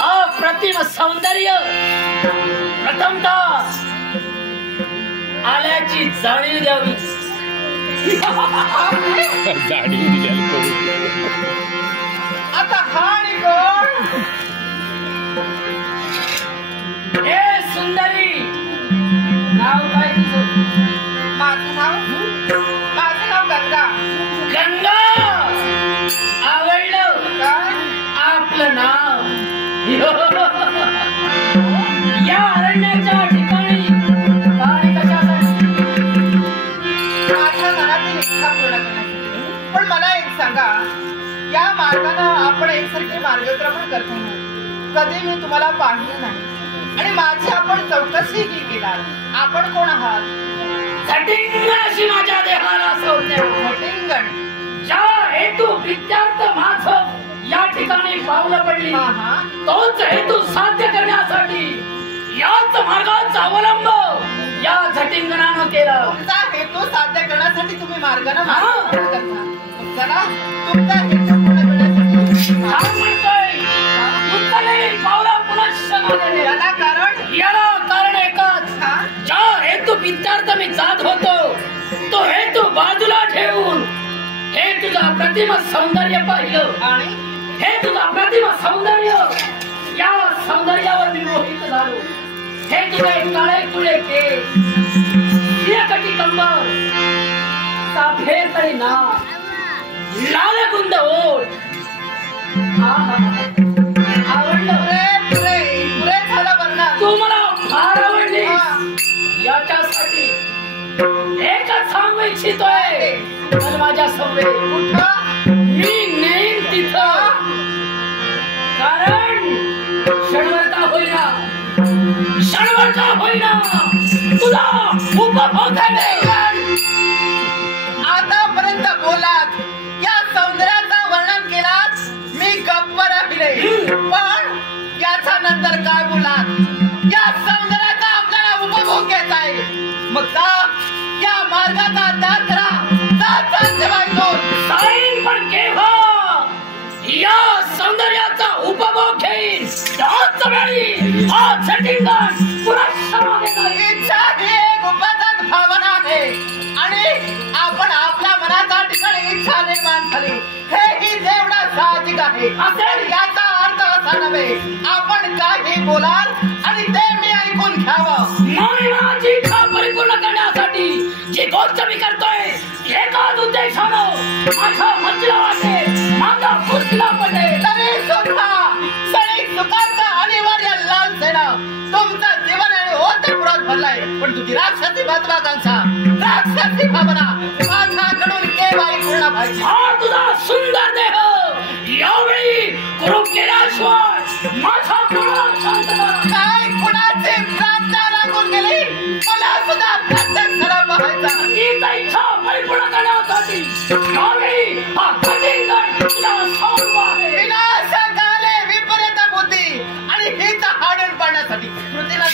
अप्रतिम सौंदर्य प्रथमतः आल्याची जाणीव द्यावी. आता हा आणि कोण? हे सुंदरी, नाव काय तुझं? माझं नाव गंगा. गंगा, आवडलं काय आपलं नाव? या अरण्याच्या ठिकाणी आणि कशासाठी? माझ्या मनातील इच्छा पूर्ण करण्यासाठी. पण मला एक सांगा, या मार्गाने आपण एकसारखे मार्गक्रमण करतो ना, कधी मी तुम्हाला पाहिलं नाही आणि माझी आपण चौकशीही केला. आपण कोण आहात? झटिंगणाशी माझ्या देहाला सोडल्या. झटिंगण? ज्या हेतू विद्यार्थ माझं या ठिकाणी पावलं पडली, तोच हेतू साध्य करण्यासाठी याच मार्गाचा अवलंब या झटिंगणानं केला. तुमचा हेतू साध्य करण्यासाठी तुम्ही मार्गाने करता. चला, तुमचा हेतू पूर्ण करण्यासाठी म्हणतोय पावला पुनश्च याला कारण एकच. ज्या हेतू विद्यार्थ मी जात होतो तो हेतू बाजूला ठेवून हे तुझा प्रतिम सौंदर्य पाहिलं आणि हे तुझा प्रतिम सौंदर्य, या सौंदर्यावर मी मोहित झालो. हे तुझे काळे कुळे केस, सिरकटी कंबर, साफेर तरी नाक, लाल गुंद ओठ, आवडलं. पुरे झालं बरं. तू मला फार आवडलीस. याच्यासाठी एकच सांगू इच्छितोय, तर माझ्या सवय कुठं मी नेईन तिथं. कारण क्षणभर का होईना तुला उपभोग आहे. आतापर्यंत बोलात, या सौंदर्याचं वर्णन केलात, मी गप्प राहिले. पण याच्या नंतर काय बोलात? या सौंदर्याचा आपल्याला उपभोग घ्यायचा आहे. मग या मार्गाचा त्याग करा. साईन पण केव्हा या सौंदर्याचा उपभोग घेईन त्याच वेळी हा झटिंगण इच्छा ही एक उपजत भावना आहे आणि आपण आपल्या मनाच्या ठिकाणी इच्छा निर्माण झाली, हे ही तेवढा साहजिक आहे. असेल याचा अर्थ असा नव्हे आपण काही बोलाल आणि ते मी ऐकून घ्यावं. माझी इच्छा परिपूर्ण करण्यासाठी जी गोष्ट मी करतोय एकाच उद्देशानं माझा मजला वाटेल, माझा कुसला पटेल. तरी सुद्धा सणिक सुखाचा अनिवार्य लालसेना तुमचं जीवन आणि ओतप्रोत भरलाय. पण तुझी राक्षसी महत्वाकांक्षा, राक्षसी भावना माझ्याकडून केव्हाही पूर्ण पाहिजे. हा तुझा सुंदर देह यावेळी कुरूप केल्याशिवाय माझा कोणाला शांत काय कुणाची प्राप्त्या लागून गेली? मला सुद्धा प्रत्येक सरा पाहायचा. हीच इच्छा परिपूर्ण करण्यासाठी यावेळी हा झटिंगण तुला समोर आहे. विनाशकाले विपरीत बुद्धी आणि हीच हाडून पाडण्यासाठी कृतीला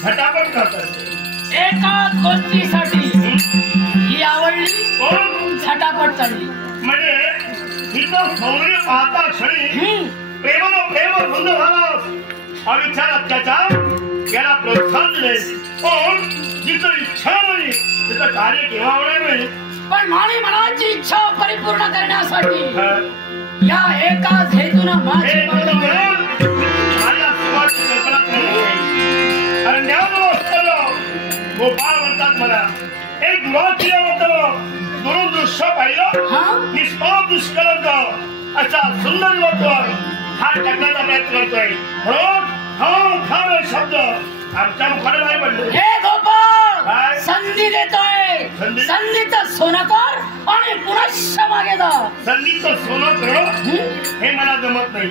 झटापट करतात एकाच गोष्टीसाठी ही आवडली झटापट चालली म्हणजे तिथं सौंदर्य पाहता क्षणी प्रेमानं प्रेम बंद झाला अविचार अत्याचार याला प्रोत्साहन दिले पण जिथं इच्छा नाही तिथं कार्य केव्हा होणार नाही पण माझी मनाची इच्छा परिपूर्ण करण्यासाठी या एकाच हेतून माझी माझ्या सुवाची कल्पना नाही अरे ज्ञान गोपाळ म्हणतात मला एक दुराचार होतं दूरदृश्य पाहिलं निष्पाप दुष्कलंक असा सुंदर युवक हा टाकण्याचा प्रयत्न करतोय म्हणून खा शब्द आमच्या मुखाने नाही पडले हे गोपाळ संधी देतोय संधीचं सोनं कर आणि पुनश्च मागे जा संधीचं सोनं करणं हे मला जमत नाही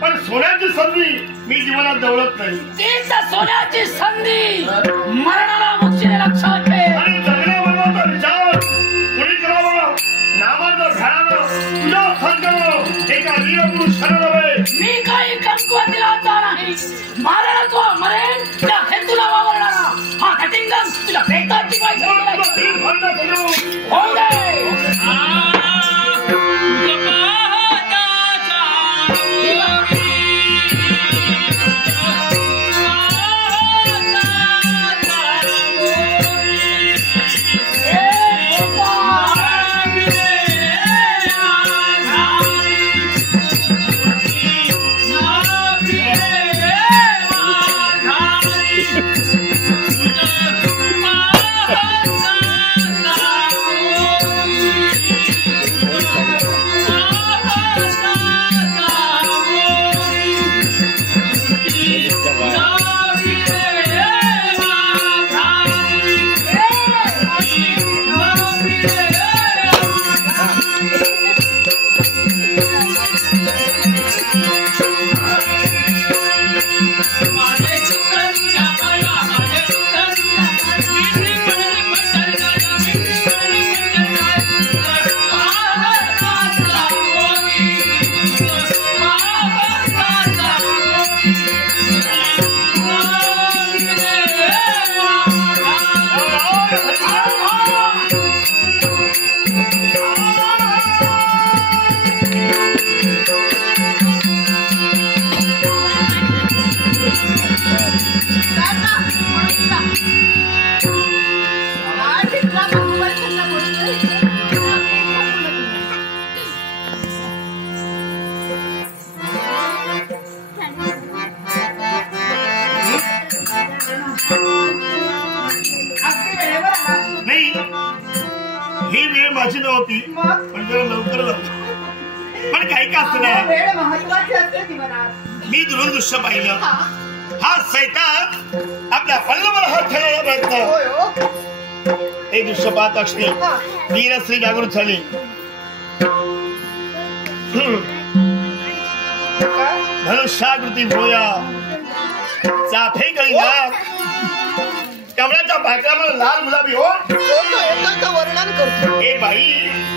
पण सोन्याची संधी मी जीवनात दौलत नाही तीच सोन्याची संधी मरणाला मुक्षीने लक्षात ठेव आणि जगण्याबरोबर विचार पुढे करावा नामाचं घराणं तुझ्या संकल्प एका वीरपुरुषानं नव्हे मी काही कंकवतीला नाही मारण तो मरेन त्या हेतूला वावरणारा हा कटिंगम तुला भेटायची पाहिजे हो दे ही वेळ माझी नव्हती पण जरा लवकर लवकर पण काही का असतं वेळ महत्वाची असते जीवनात मी दूरदृश्य पाहिलं हा सैतान आपल्या पल्लवाला हात ठेवायला प्रयत्न हे दृश्य पाहत असणे वीरश्री जागृत झाली धनुष्याकृती भोया चाफे कळी नाक कमळाच्या पाकळ्यावर लाल गुलाबी हो वर्णन करतो ए बाई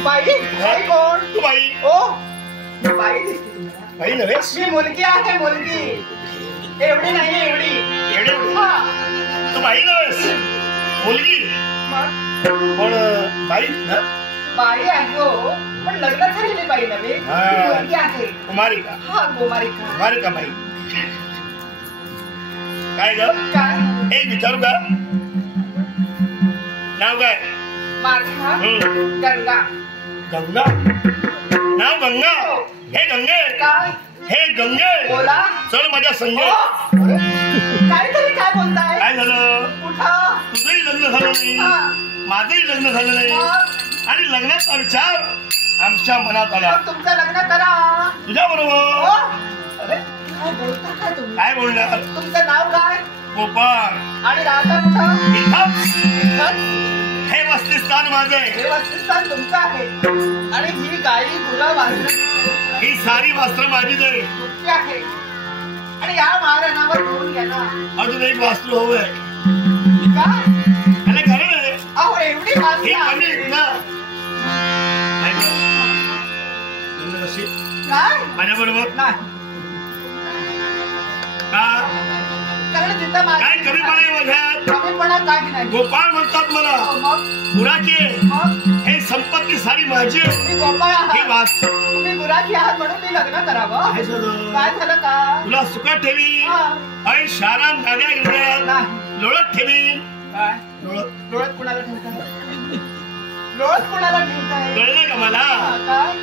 बाई बाई कोण तू बाई ओ बाई बाई नव्हे मी मुलगी आहे मुलगी एवढी नाही एवढी एवढी तू बाई नव्हेस मुलगी पण बाई बाई आहे हो पण लग्न झालेली बाई नव्हे मुलगी आहे कुमारिका हा कुमारिका कुमारिका बाई काय ग काय एक विचारू का नाव काय माझा गंगा गंगा नाव गंगा. हे गंगे काय हे गंगे बोला. चल माझ्या संगे. काहीतरी काय बोलताय. काय झालं. कुठं तुझंही लग्न झालं नाही माझंही लग्न झालं नाही आणि लग्नाचा विचार आमच्या मनात आला. तुमचं लग्न करा तुझ्या बरोबर. अरे काय बोलता काय तुम्ही. काय बोलणार. तुमचं नाव काय. गोपाळ. आणि राहता कुठं. इथंच हे वसतिस्थान माझे. हे वसतिस्थान तुमचं आहे. आणि ही गाई गुरं वासरं ही सारी वस्त्र माझीच आहे. तुमची आहे. आणि या महाराणावर घेऊन घ्या ना. अजून एक वास्तू हवं आहे. काय त्याला कारण आहे. अहो एवढी ही वासरं कमी आहे. आहेत ना. काय गं? लग्न कशी काय माझ्या बरोबर नाही. का कारण तिथं माझं काय कमीपणा आहे माझ्यात. कमीपणा काही नाही. गोपाळ म्हणतात मला. मग गुराचे मग हे संपत्ती सारी माझी आहे. तुम्ही गोपाळ ही आहात. वास्तू तुम्ही गुराखी आहात म्हणून मी लग्न करावं. काय झालं. काय झालं का. तुला सुखात ठेवी हा. आणि शारात गाड्या घेण्यात नाही. लोळत ठेवी. काय लोळत डोळ्यात कुणाला ठेवताय. डोळ्यात कुणाला ठेवताय. कळलं का मला. काय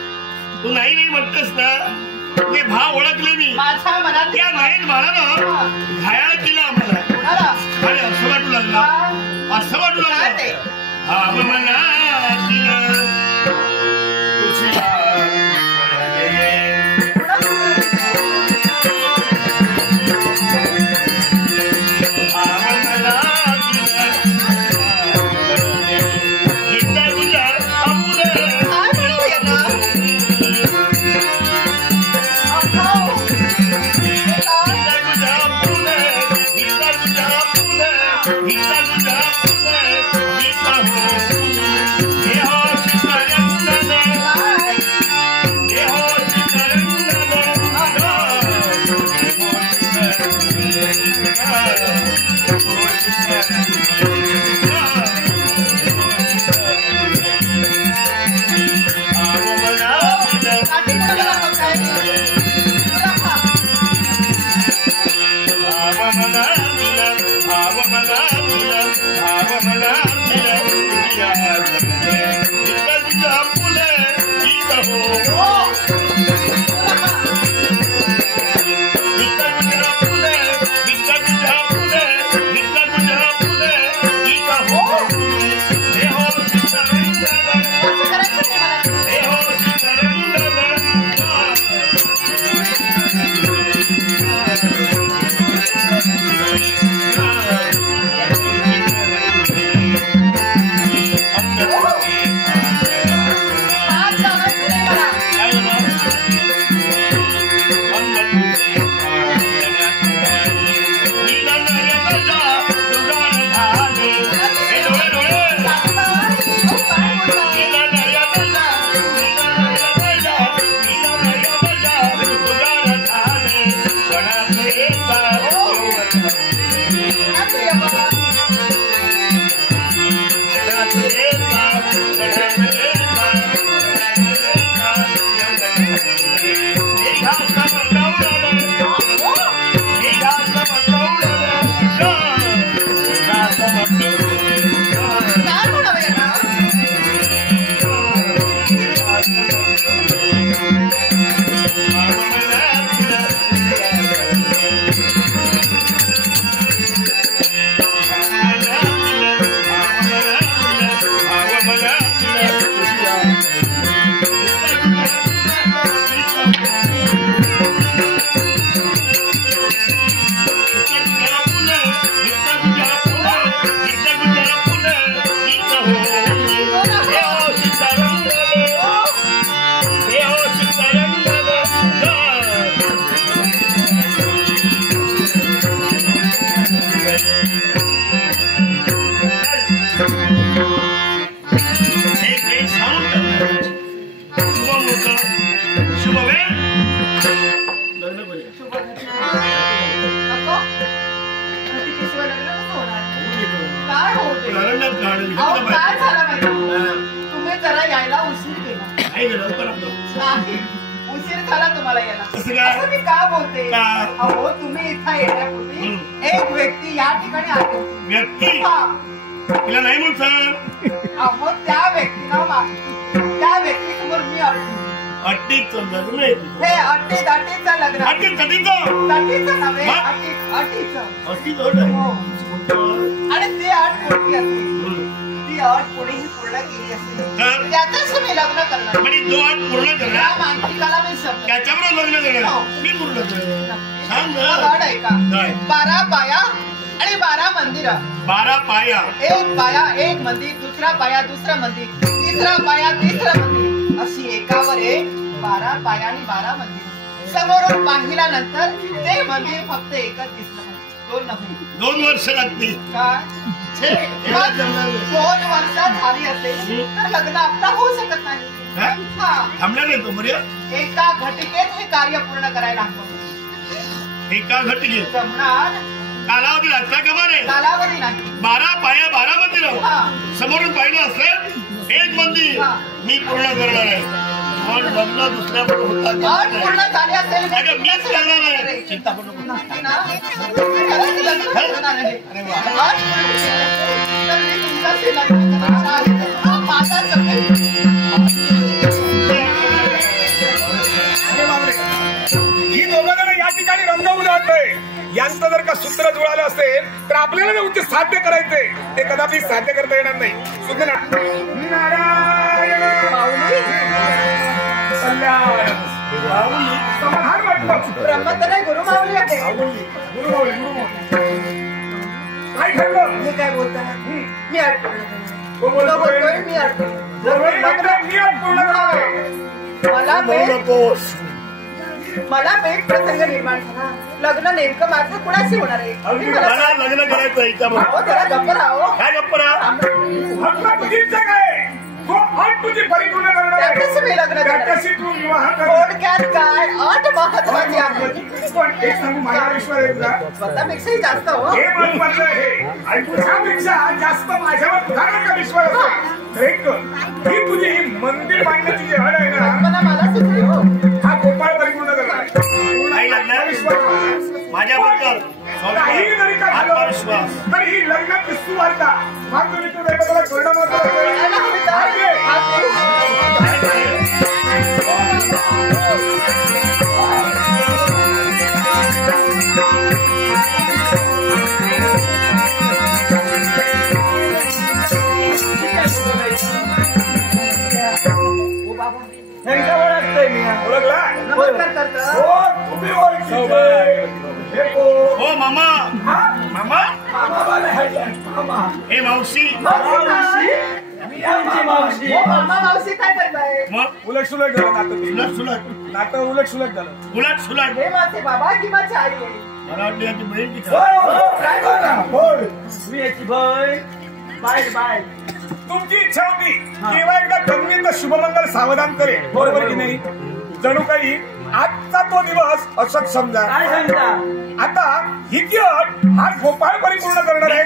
तू नाही नाही म्हणतेस ना ते भाव ओळखले मी. माझ्या मनात त्या नाहीत म्हणाला घायाळ केलं आम्हाला. कुणाला आणि असं वाटू लागला काय असं वाटू काय लागलं. ते भाव मनात दिलं तुझी उशीर झाला तुम्हाला यायला. असं मी का बोलते. अहो तुम्ही इथं येण्यापूर्वी एक व्यक्ती या ठिकाणी आली. व्यक्ती तिला नाही म्हणतात. अहो त्या व्यक्तीनं अटीचं लग्न आहे तुझं. हे अटीचं लग्न. अटीचं कधीचं? अटीचं नव्हे, मग? अटीचं. अटीच अट आहे. हो. आणि ती अट कोणती असेल? ती अट कोणीही पूर्ण केली असेल तर? त्यातच तुम्ही लग्न करणार. म्हणजे जो अट पूर्ण या करणार मानसिकाला मी शब्द त्याच्याबरोबर लग्न करणार. हो. मी पूर्ण करणार. सांग मग ना. अट आहे का? काय? 12 पाया आणि 12 मंदिर. 12 पाया. एक पाया एक मंदिर, दुसरा पाया दुसरं मंदिर, तिसरा पाया तिसरं मंदिर, अशी एकावर एक 12 पाया आणि 12 मंदिर. समोरून पाहिल्यानंतर ते मंदिर फक्त एकच दिसलं, 2 नाही. 2 वर्ष लागतील. काय? छे, हे मग जमणार. 2 वर्षात झाली असेल तर लग्न आता होऊ शकत नाही. हा? हा, थांबणार नाही तो मर्या. एका घटिकेत हे कार्य पूर्ण करायला हवं. एका घटकी जमणार कालावधी लागता का बरे? कालावधी नाही. 12 पाया 12 मंदिर. हा. समोरून पाहिलं असेल एक मंदिर हा. मी पूर्ण करणार आहे. पण लग्न दुसऱ्यावर होता अट पूर्ण झाली असेल अगं मीच करणार आहे. चिंता करू नको. नक्की ना? खरंच लग्न करणार आहे. अट पूर्ण केली असेल तर मी तुमच्याशी लग्न करणार आहे. हा माझा संकल्प. ही दोघं जण या ठिकाणी रंगवून जातोय. यांचं जर का सूत्र जुळालं असेल तर आपल्याला जे उद्देश साध्य करायचंय ते कदापि साध्य करता येणार नाही. सुद्धा नारायण समाधान वाटलं. ब्रह्मत्र नाही, गुरु माऊली आहे. गुरुमाऊली काय ठरलं? मी काय बोलताना मी अट पूर्ण करणार. तो बोलतोय बोलतोय मी अट पूर्ण मी अट पूर्ण करतोय. मला भेट प्रसंग निर्माण झाला. लग्न नेमकं माझं कुणाशी होणार आहे? मला लग्न करायचं याच्यामध्ये. अहो, जरा गप्प राहा. काय गप्प राहा? हक्क तुझीच काय? तो अट तुझी परिपूर्ण करणार आहे. त्याच्याशी मी लग्न करणार. त्याच्याशी तू विवाह कर. थोडक्यात काय अट महत्वाची आहे. पण एक सांगू माझ्या विश्वास आहे तुला. स्वतःपेक्षाही जास्त हो. हे महत्वाचं आहे. आणि तुझ्यापेक्षा जास्त माझ्यावर तुझा का विश्वास आहे? एक ही तुझी ही मंदिर बांधण्याची जी हड आहे ना, कल्पना मला सुचली हो. हा गोपाळ परिपूर्ण करणार आहे. नाही लागणार? विश्वास माझ्याबद्दल काही जरी का झालं आत्मविश्वास. तर ही लग्नात सुवार्ता मग तुम्ही तुझ्या तुला कळणं करायला हवी तर. ओळखला? नमस्कार करता. हो, तुम्ही ओळखीचे. हे कोण? हो मामा. हा? मामा मामा. हे मावशी. हो, मामा मावशी काय करताय? मग उलट सुलट झालं नातं ते. उलट सुलट नातं उलट सुलट झालं. उलट सुलट. हे माझे बाबा की माझी आई आहे? मला वाटलं याची बहीण की होय, काय? होय, काय बोलला? होय. मी याची बहीण. Bye bye. तुमची इच्छा होती केव्हा एकदा गणवीत शुभमंगल सावधान करे, बरोबर की नाही? जणू काही आजचा तो दिवस असंच समजा. काय सांगता? आता ही जी अट हा गोपाळ परिपूर्ण करणार आहे.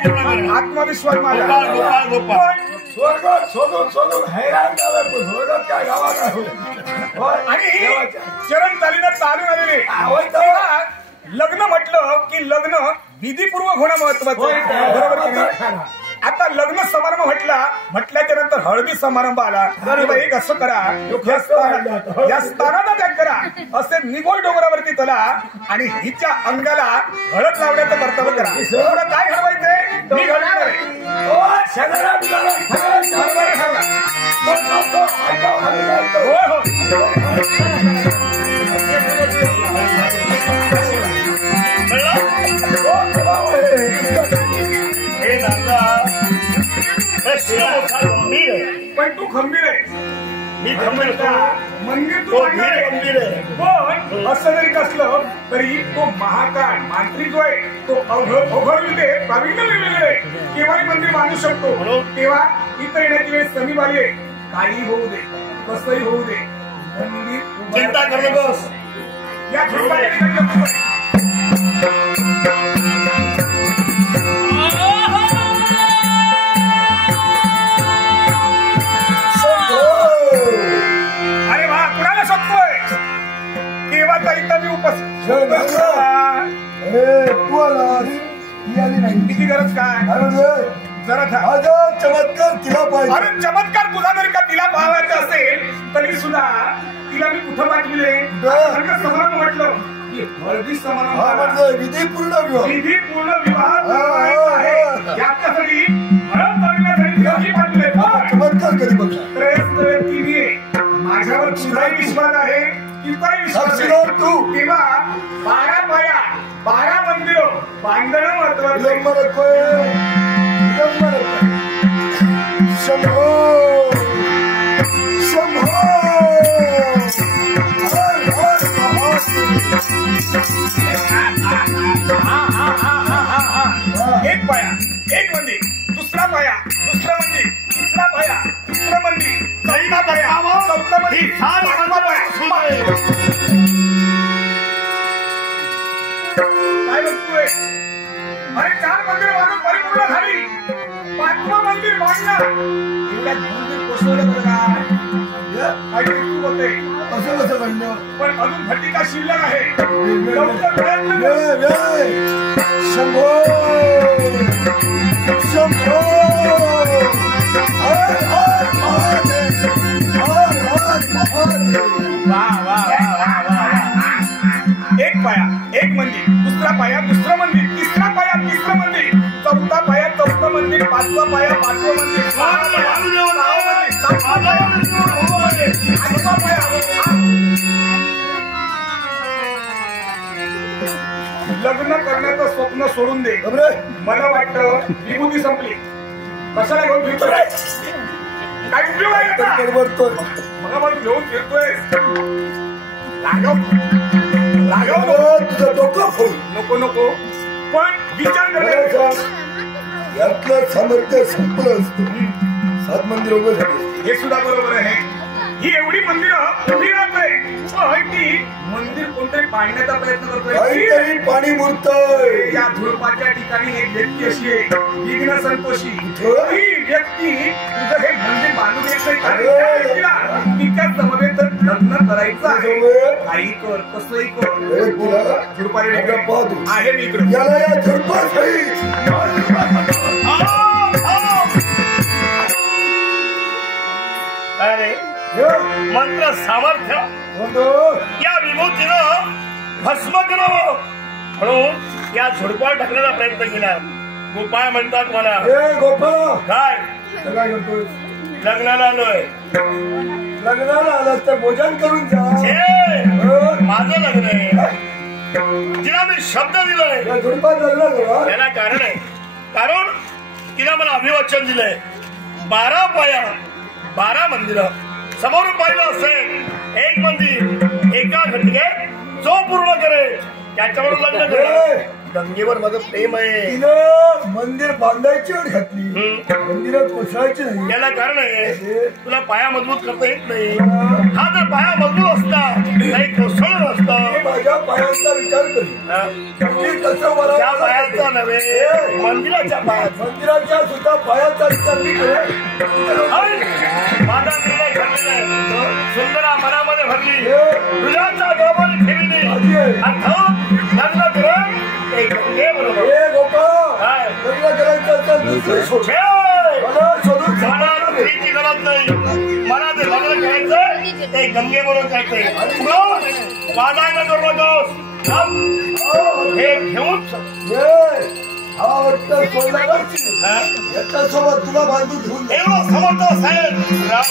आत्मविश्वास माझा. गोपाळ, गोपाळ, गोपाळ. पण स्वर्गात शोधून शोधून हैराण झालं. स्वर्गात काय गावात आणि चरण चालीनं चालून आलेले तेव्हा लग्न म्हटलं की लग्न विधीपूर्वक होणं महत्वाचं आहे, बरोबर की नाही? आता लग्न समारंभ म्हटल्याच्या नंतर हळदी समारंभ आला. तेव्हा एक असं करा, या स्थानाचा त्याग करा, असे निगोल डोंगरावरती चला आणि हिच्या अंगाला हळद लावण्याचं कर्तव्य करा. पुढे काय घडवायचंय? मी घडवणार आहे. होय हे दादा हे शिवमोठा गंभीर आहे. पण तू खंबीर आहे. मी गंभीर का? मंदिर तू तो बांधणार आहे. गंभीर आहे. पण असं जरी असलं तरी तो महाकाळ मांत्रिक जो आहे तो अवघडविते प्रावीण्य मिळलेले आहे. केव्हाही मंदिर बांधू शकतो. म्हणून? तेव्हा इथं येण्याची वेळ समीप आली आहे. काही होऊ दे, कसंही होऊ दे, मंदिर उभं चिंता करू नकोस. या ठिकाणी अरे वा, कुणाला शकतोय? केव्हा तरी मी उपस्थित. किती गरज काय? जरा चमत्कार तिला पाहिजे. अरे चमत्कार तुझा जरी का तिला पाहायचा असेल तरी सुद्धा तिला मी कुठं वाटले समारंभ म्हटलं की हळदी समारंभ विधी पूर्ण विवाह आहे याच्यासाठी हळद करण्यासाठी चमत्कार कधी बघा तिने माझ्यावर तुझाही विश्वास आहे तिचाही विश्वास तू तेव्हा 12 पाया 12 मंदिरं बांधणं महत्वाचं शंभो शंभो एक पाया एक मंदिर दुसरा पाया दुसरा मंदिर तिसरा पाया तिसरा मंदिर चौथा पाया चौथा मंदिर पाचवा पाया काय बघतोय अरे 4 मंदिर बांधून परिपूर्ण झाली 5वं मंदिर बांधणार एवढ्या मंदिर कोसळलं बघा होते असं कसं म्हणणं पण अजून भटिका शिल्लक आहे लवकर प्रयत्न कर. शंभो शंभो हर हर महादेव हर हर महादेव. एक पाया एक मंदिर दुसरा पाया दुसरं मंदिर तिसरा पाया तिसरं मंदिर चौथा पाया चौथं मंदिर 5वा पाया 5वं मंदिर 6वा पाया लग्न करण्याचं स्वप्न सोडून दे मला वाटतं विभूती संपली कशाला घेऊन फिरतोय काय उपयोग आहे का? मला पण घेऊन फिरतोय तुझं डोकं फोड नको नको पण विचार करायचा यातलं सामर्थ्य संपलं असतं 7 मंदिर उभे झाले. हे सुद्धा बरोबर आहे ही एवढी मंदिरं उभी राहतोय पण ती मंदिर कोणतरी बांधण्याचा प्रयत्न करतोय काहीतरी पाणी मुरतंय. या धुळपाच्या ठिकाणी एक व्यक्ती अशी आहे विघ्न संतोषी ही व्यक्ती तुझं हे मंदिर बांधून येत तिच्या समवेत लग्न करायचं आहे काही कर कसंही कर झुडपारी आहे मी इकडे याला या झुडपासाठी अरे मंत्र सामर्थ्य या विभूतीनं भस्म करावं म्हणून या झुडपावर टाकण्याचा प्रयत्न केला. गोपाळ म्हणतात मला गोपाळ काय काय करतोय लग्नाला आलोय. लग्नाला आलास तर भोजन करून जा. माझं लग्न आहे तिला मी शब्द दिलाय झुडपात लग्न करा याला कारण आहे कारण तिला मला अभिवचन दिलंय 12 पाया 12 मंदिरं समोर पाहिलं असेल एक मंदिर एका घटकेत जो पूर्ण करेल त्याच्यावर लग्न करेल. गंगेवर माझं प्रेम आहे. तिनं मंदिर बांधायची वेळ घातली मंदिरात कोसळायची नाही. याला कारण आहे तुला पाया मजबूत करता येत नाही. हा जर पाया मजबूत असता काही कोसळलं असतं. माझ्या पायांचा विचार करी मंदिर कसं मला त्या पायाचा नव्हे मंदिराच्या पायाचा मंदिराच्या सुद्धा पायाचा विचार मी करेन. माझा निर्णय ठरलेला आहे. सुंदरा मनामध्ये भरली तुझ्याच्या गावाने ठेवली लग्न करेल एक बरोबर गोपाळ लग्न करायचं तर दुसरी शोध मला शोधून मला स्त्रीची गरज नाही. मला ते लग्न करायचंय ते गंगे बरोबर करायचंय. वादायला करू नकोस हे घेऊन हा वाटतं सोडला याच्यासोबत तुला बांधून घेऊन एवढं समर्थ साहेब होता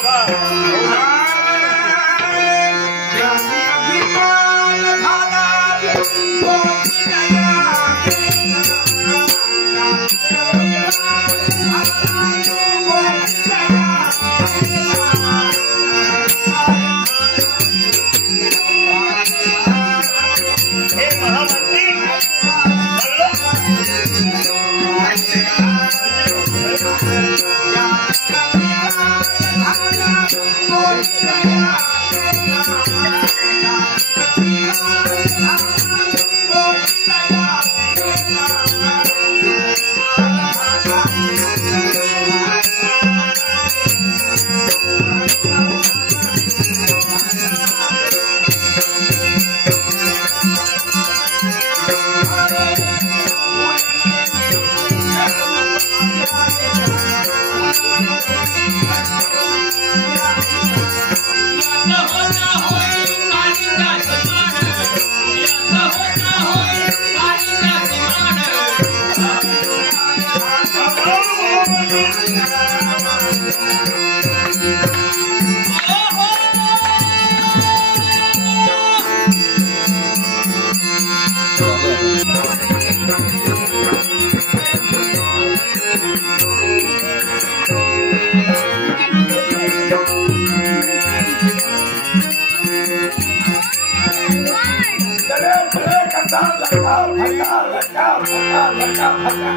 फटा लका फटा लका फटा लका फटा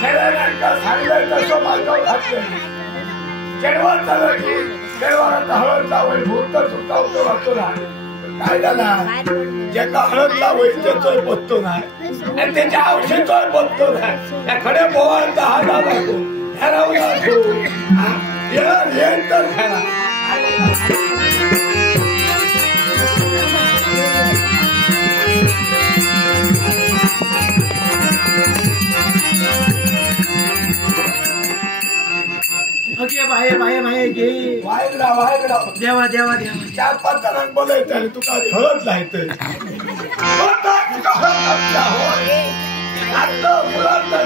शेळ्यांका सांगलंय तसं मार्गावर घातलं जेवण झालं की देवाला हळद लावून भूत चुकता होतो वाचतो ना काय झाला ज्याचा हळद लावून त्याचोय बसतो नाही आणि त्याच्या औषधोय बसतो नाही त्या खडे पोवायचा हा झाला तो ह्याला येईल तर ह्याला देवा देवा देवा 4-5 जणांना बोलायचं आणि तुका हळद लायतंय मुलांना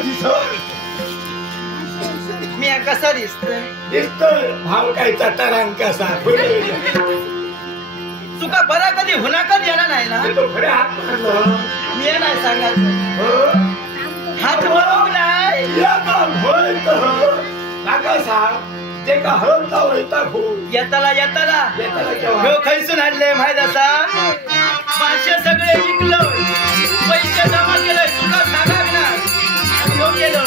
मी कसा दिसतोय दिसतोय भाव काय चटारांग कसा तुका बरा कधी हुनाकच येणार नाही ना तो खडे हात मारलं मी नाही सांगायचं हात मारून नाही काका सांग ते का हळद लावायचा येताला येताला ह्यो खैसून आणले माहित असा 500 सगळे विकलो पैसे जमा केले तुला सांगा ना आणि ह्यो गेलो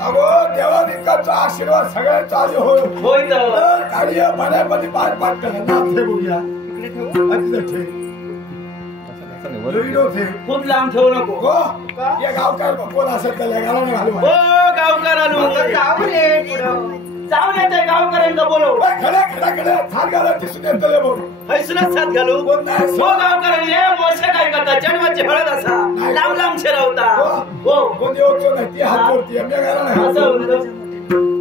अगो देवा निकाचा आशीर्वाद सगळ्यात चालू होय कार्य बऱ्यापैकी पार पाठ करा नाम ठेवूया खूप लांब ठेवू नको हो या गावकार कोण असेल त्याला घालून घालू हो गावकार आलो जाऊन येते गावकऱ्यांना बोलव खड्या खड्या खड्या थाट घाला दिसून येतले बोल हैसूनच साथ घालू कोण नाही हो गावकऱ्यांनी हे मोठे काय करता जन्माची हळद असा लांब लांब शिरवता हो कोण येतो नाही ती हात जोडती मी घाला नाही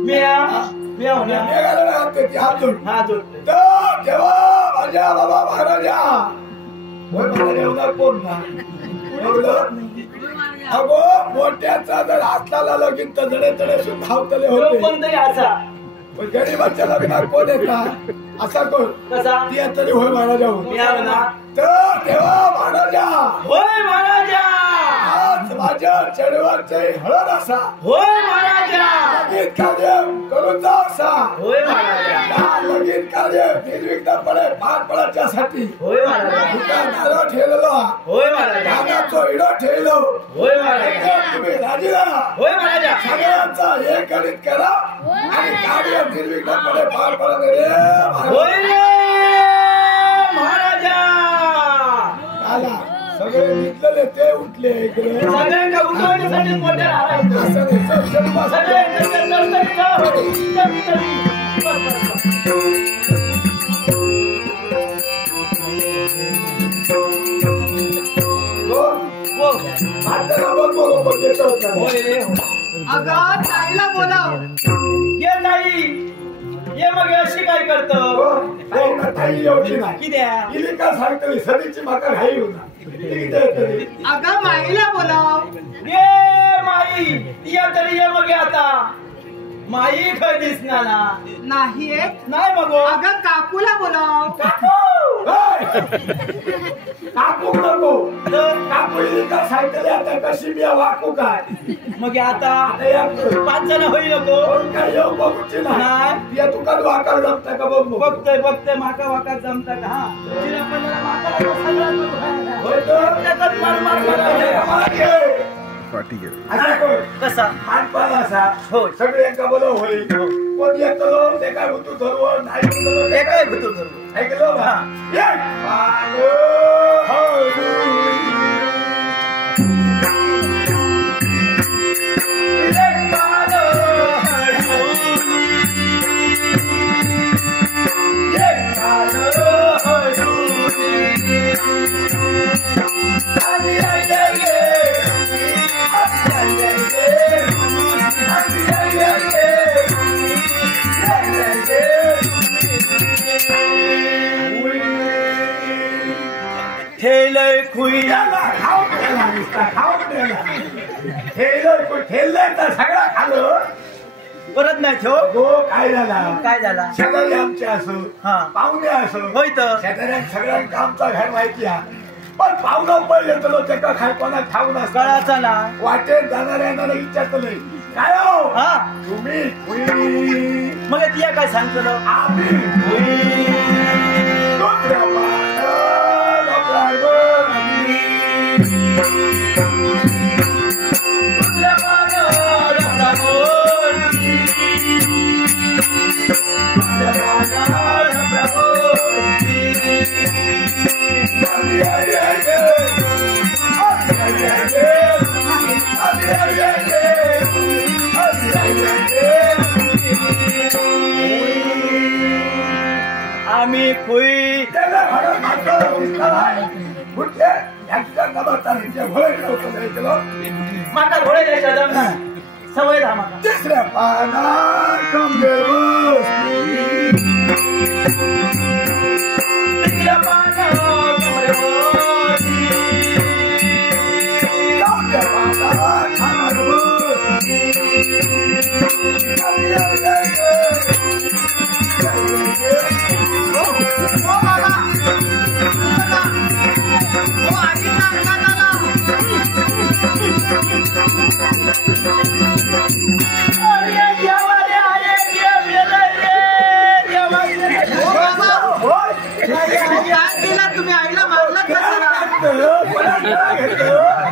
मी घाला नाही हात ती हात जोड हात जोडते तर देवा माझ्या बाबा महाराजा होय महाराजा होणार कोण ना अगो मोठ्याचा जर हातला लगीन तर जडे तडे सुद्धा धावतले होते कोणतरी असा गरीबाच्या लग्नात कोण येतात असा कोण कसा ती तरी होय महाराजा ना तर देवा महाराजा होय महाराजा आज माझ्या चढवाचे हळद असा होय महाराजा लगीन कार्य करून जा असा होय महाराजा लगीन कार्य निर्विघ्नपणे पार पडण्यासाठी होय महाराजा दुकानाला ठेवलेला होय महाराजा धानाचं इडं ठेवलो होय महाराजा तुम्ही राजीला होय महाराजा सगळ्यांचा एक गणित करा आणि कार्य निर्विघ्नपणे पार पडले रे होय रे महाराजा आला सगळे निघलेले ते उठले इकडे सगळ्यांना उठवण्यासाठी मोठ्या राहायचं असं नाही, चल, चल, बस. हो, आता बघ, बघ, बघ, येतो होता. अगं ताईला बोलाव ये ताई ये मग अशी काय करतो हो, ताई ना, ताई एवढी नाही. किद्या हिली का सांगतली सदीची माका घाई येऊ ना अगं माईला बोलाव ये माई या तरी ये मग आता माई खय दिसणार नाही नाही मग अगं काकूला बोलाव काकू नको काकू हिली का सांगतली आता कशी मी वाकू काय मग आता आता या 5 जण होई नको कोण काय येऊ बघूची नाही. या तुका वाकार जमता का बघ मग. बघतोय बघतोय माका वाका जमता का हा तिला पण जरा माकाला सगळं होय तर? त्याच्यात मार मार मार आम्हाला घे. असं कर. कसा हातपाल असा होय. सगळे एका बोलव होईल कोण येतो ते काय होतो धरवं नाही होतो ते काय होतो धरवं. ऐकलं हा. ये. पागो हळू. ठेलय खुई याला खाऊ द्यायला नुसता, खाऊ द्यायला. ठेललंय तर सगळं खाल्लं परत नाही ठेव हो. काय झाला काय झाला शेजारी आमचे असो हा. पाहुणे असो होय तर शेजाऱ्यांना सगळ्यांना आमचा घर माहिती आहे पण पाहुणा पहिले तुला ते का खाय कोणा खाऊ नसता कळाचा ना वाटेत जाणाऱ्या येणाऱ्या विचारतलंय काय हो हा तुम्ही मग तिया काय सांगतो आम्ही दुसऱ्या आम्ही खुई माका घोडे द्यायच्या जमना सवय धा माका तिसऱ्या पानात तिसऱ्या पानावर कमरे बसली. चौथ्या पानात खाणार तुम्ही आईला मारलं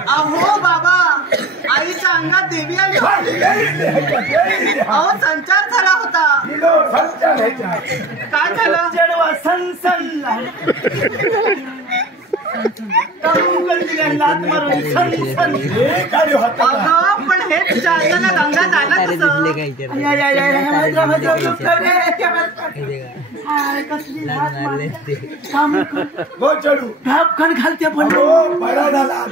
अहो बाबा आईच्या अंगात देवी आली अहो संचार झाला होता काय झालं जडवा सनसनला लात मारून सनसन अगं पण हे तुझ्या आईला गंगा झालं कसं घालते पण बरा झाला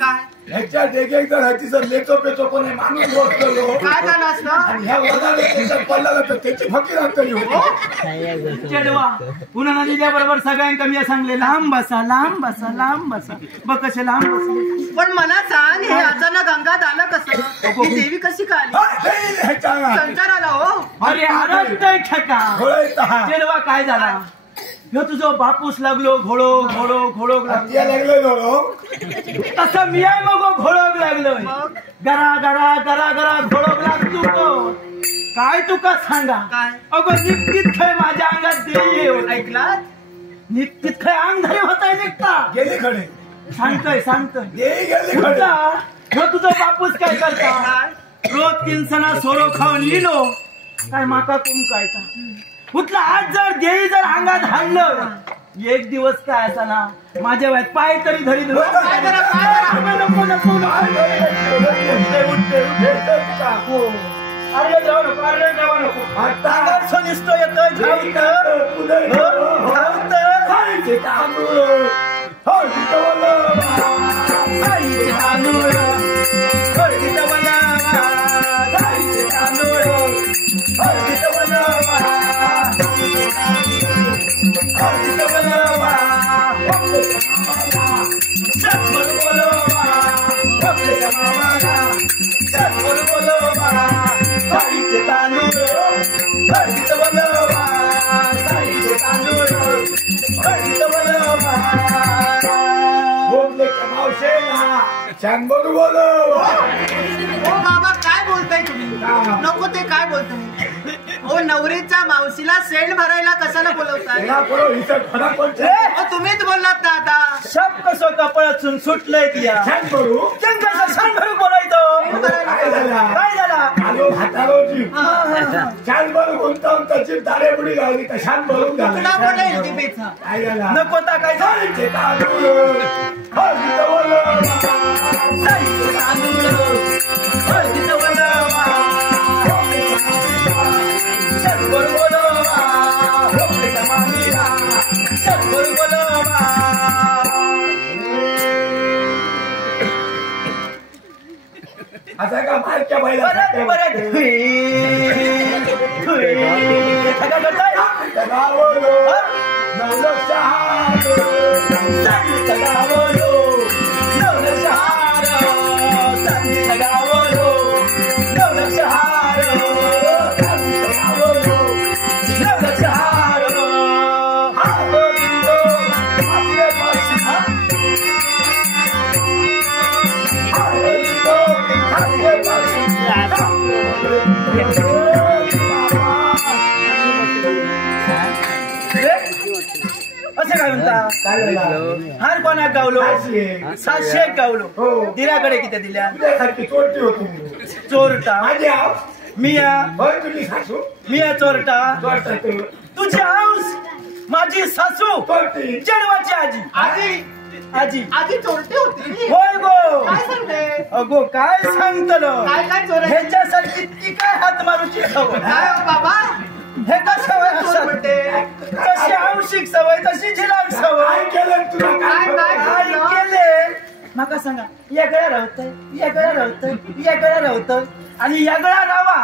काय ह्याच्या डेगे जर ह्याची जर लेचो पेचो कोणी माणूस बसलो काय झालं असतं आणि ह्या वजाला त्याच्यात पडला तर त्याची फकीर तरी होती चढवा पुन्हा दिल्याबरोबर सगळ्यांना मी सांगले लांब बसा लांब बसा लांब बसा बघ कसे लांब बसा पण मला सांग हे अचानक अंगात आलं कसं ही देवी कशी काय आली संचार आला हो अरे आरत ठका चढवा काय झाला ह्यो तुझो बापूस लागलो घोडो घोडो घोडोक लागलो तसं मी आहे मग घोडोक लागलोय गरा गरा गरा गरा घोडोक लागतो तो काय तुका सांगा काय अगो निश्चित खय माझ्या अंगात देई ऐकलात निश्चित खय अंग धरी होताय निघता गेली खडे सांगतोय सांगतोय गेली गेली खडे ह्यो तुझो बापूस काय करता रोज किंसना सोरो खाऊन लिलो काय माका तुम काय का कुठला आज जर देई जर अंगात हाडलं एक दिवस काय असा ना माझ्या वयात पाय तरी धरी नको नको अरे जाऊ नको अरे जाऊ नको आता निसतो येतोय बाबा काय बोलताय तुम्ही नको ते काय बोलताय ओ नवरीच्या मावशीला सेंड भरायला कशाला बोलवताय तुम्हीच बोललात ना आता सब कसं कपळातून सुटलंय तिया छान भरू बोलायचं काय झाला छान भरून गुंतवून त्याची दारेपुडी घालली तर छान भरून तुला पडेल टिपेचा काय झाला नको टाकायचं आता का मारक्या बैला नवलक्षहार काय झालं? हार कोणाक गावलो? 700 गावलो. हो. दिराकडे किती दिल्या? तुझ्यासारखी चोरटी होती. चोरटा माझी आव मिया होय तुझी सासू मिया चोरटा चोरटा तू तुझी आऊस माझी सासू चोरटी जडवाची आजी आजी आजी आजी चोरटी होती. होय गो काय सांगते? अगो काय सांगतलो काय काय चोरायची? ह्याच्यासारखी ती काय हात मारूची सवय काय हो बाबा? हे का सवय चोर असतात म्हणते. तशी आवश्यक सवय तशी झिलाक सवय काय केलं तुला काय काय काय केलं? केले माका सांगा यागळा राहतय यागळा राहतय यागळा राहतय आणि यागळा रावा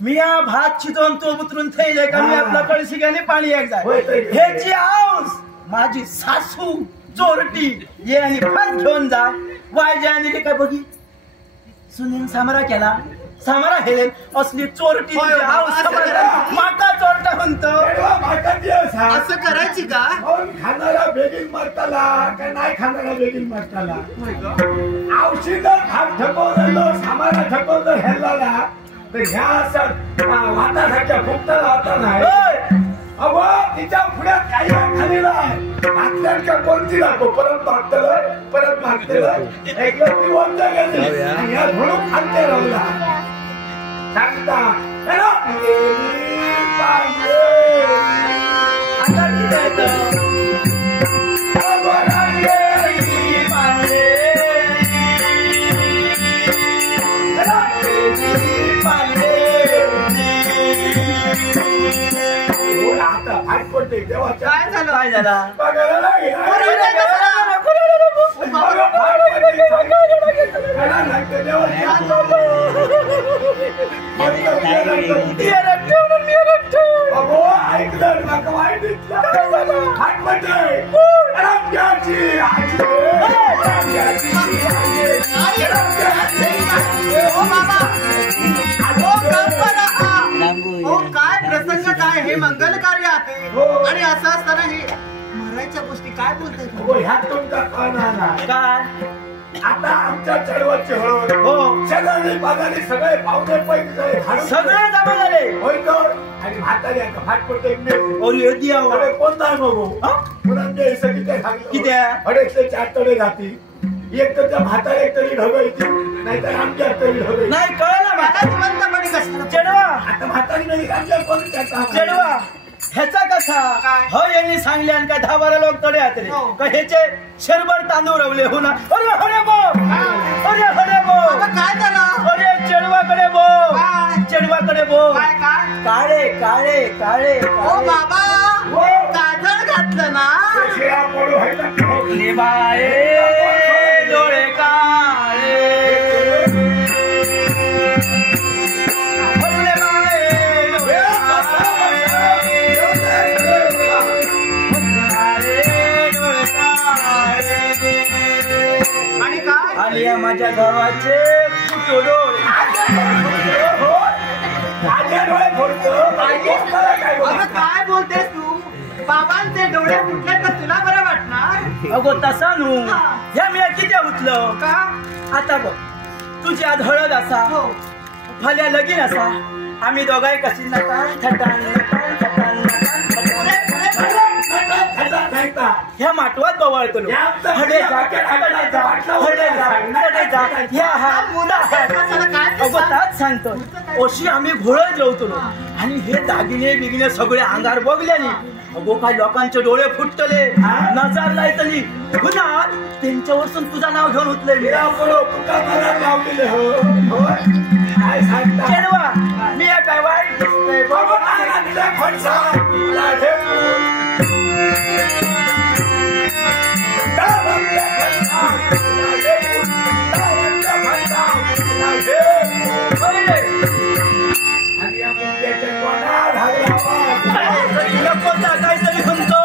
मिया भात शिजवून तो उतरून थैले का मी आपला कळशी घेणे पाणी एक होय, जाय होय. ह्याची आऊस माझी सासू चोरटी ये आणि भात घेऊन जा वायजे आणि ते काय बघी सुनील सामारा केला सामारा हेले असली चोरटी होय, तुझी आऊस असं समाजा. करायचं. माका चोरटा म्हणतो केडवा माटाची असा असं करायची का? कोण खाणारा बेगीन मरताला का नाही खाणारा बेगीन मरताला औषध भाग ठकवलेलो सामारा ठकवलं ह्याला तर ह्या असं वातासारख्या फुकताला होता नाही होय. अहो तिच्या पुढ्यात काही खाली नाही मागच्या कोणती राहतो परत मागतेलं एकदम निवंत गेली आणि ह्या धुळूक खालते राहला सांगता "हेलो, देवी पांडे, आता किती येतं? अगो रांगेरी पांडे, हेलो, देवी पांडे." बोला आता फाट पडते देवाच्या काय झालं? काय झाला बघायला लागेल. अरे, नाही का झालं? अगं, फाट पडते, घडा लागते देवाच्या. अगो ऐकलं नका वाईट दिसलं. फाट पडते. रामजाची आजी, रामजाची आजी, रामजाची आजी. हो बाबा. हो काम करा. हो काय प्रसंग काय हे मंगल कार्य आहे हो. आणि असं असताना हे मरायच्या गोष्टी काय बोलताय अगो ह्यात तुमचा कण आला. काय आता आमच्या चळवळची हळद हो शेजारी पाजारी सगळे पाहुणे पैसे सगळे जमा झाले होय तर आणि म्हातारी आता फाट पडते और ये दिया हुआ. अरे कोण नाही बघू हा? मुलांचे सगळी काय सांगितलं किती आहे? अडीच ते 4 तडे जातील एक तर त्या म्हातारी एक तरी ढगायची नाहीतर आमच्या तरी ढगायची नाही कळलं आता मला जिवंतपणे कसं चढवा आता म्हातारी नाही आमच्या कोणी त्याचा चढवा ह्याचा कसा काय? हो यांनी सांगले आणि काय 10-12 लोक तडे हातले हो. का ह्याचे शरभर तांदूळ रवले हो ना अरे हरे बो अरे हरे बो बाबा काय झालं? अरे चढवाकडे बो काय? चढवाकडे बो काय काय? काळे काळे काळे हो बाबा हो. काजळ घातलं ना? शिळा पडू व्हायचा निभाए डोळे काळे फुले बाळे डोळे आणि काय? आणि या माझ्या गावाचे फुटो डोळे माझ्या डोळे फोडतो अगं काय बोलतेस तू? बाबांचे डोळे फुटले तर तुला बरं वाटणार अगो तसा नू ह्या मी किती उठलं का? आता बघ तुझी आज हळद असा हो फाल्या लगीन असा आम्ही दोघाही कशी नका थटान नका थटान ह्या माटवात बवळतो हडे जा हडे जा हडे जा हडे जा ह्या हा मुला अगो ताच सांगतो अशी आम्ही घोळत राहतो आणि हे दागिने बिगिने सगळे अंगार बघल्यानी अगो काय लोकांचे डोळे फुटतले नजार लायतली पुन्हा त्यांच्यावरसून तुझं नाव घेऊन उठलंय मी काय सांगता केडवा मी काय वाईट दिसतंय काहीतरी म्हणतो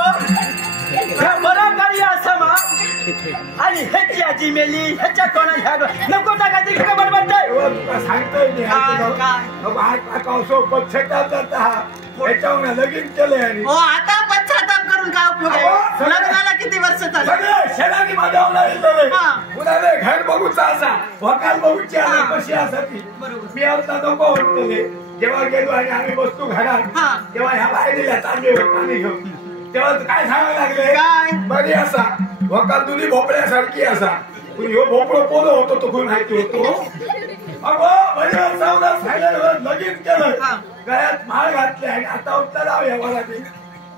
बरं कार्य असं मा आणि ह्याची आजी मेली ह्याच्या कोणा ह्या नको काहीतरी खबर म्हणतोय सांगतोय लगीन केलंय आणि हो आता पश्चाताप करून काय उपयोग आहे? लग्नाला किती वर्ष झाली? सगळे शेणानी माझ्यावला येतले हा. कुणाले घर बघूचा असा वकाल बघूची आली हा. कशी असाती बरोबर. मी आता नको वाटतले जेव्हा गेलो आणि आम्ही बसतो घरात हा. तेव्हा ह्या बाहेर तांबे पाणी घेऊन तेव्हा काय सांगायला लागले काय? बरी असा वकाल तुझी भोपळ्यासारखी असा पण ह्यो भोपळो पोलो होतो तो कोण माहिती होतो अगो बरी सावधा सांगायला लगीन केलं गळ्यात माळ घातले आणि आता उत्तर लाव या वरात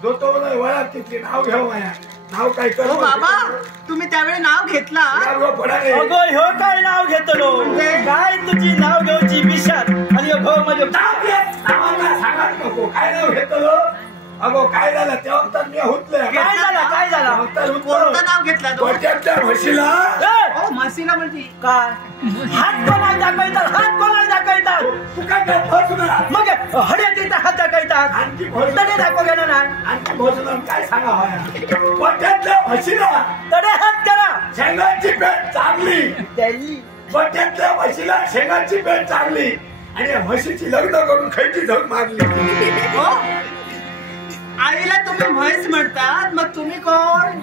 जो तो वरात किती नाव घेऊ माया नाव काय कर हो बाबा तुम्ही त्यावेळी नाव घेतला अगो ह्यो काय नाव घेतलो काय तुझी नाव घेऊची विषात आणि ह्यो भाऊ म्हणजे नावाला सांगत नको काय नाव घेतलो अगो काय झालं तेव्हा तर मी हुतले काय झालं कोणतं नाव घेतलं तो? गोट्यातल्या म्हशीला हो म्हशीला म्हणती काय हात कोणाला दाखवतात तू काय करतो मग हड्या तिथं हात दाखवतात आणखी तडे दाखव घेणार ना आणखी भोजन काय सांगा गोट्यातल्या म्हशीला तडे हात करा शेंगाची पेट चांगली त्याली गोट्यातल्या म्हशीला शेंगाची पेट चांगली आणि या म्हशीची लग्न करून खैची झग मारली हो आईला तुम्ही म्हैस म्हणतात मग तुम्ही कोण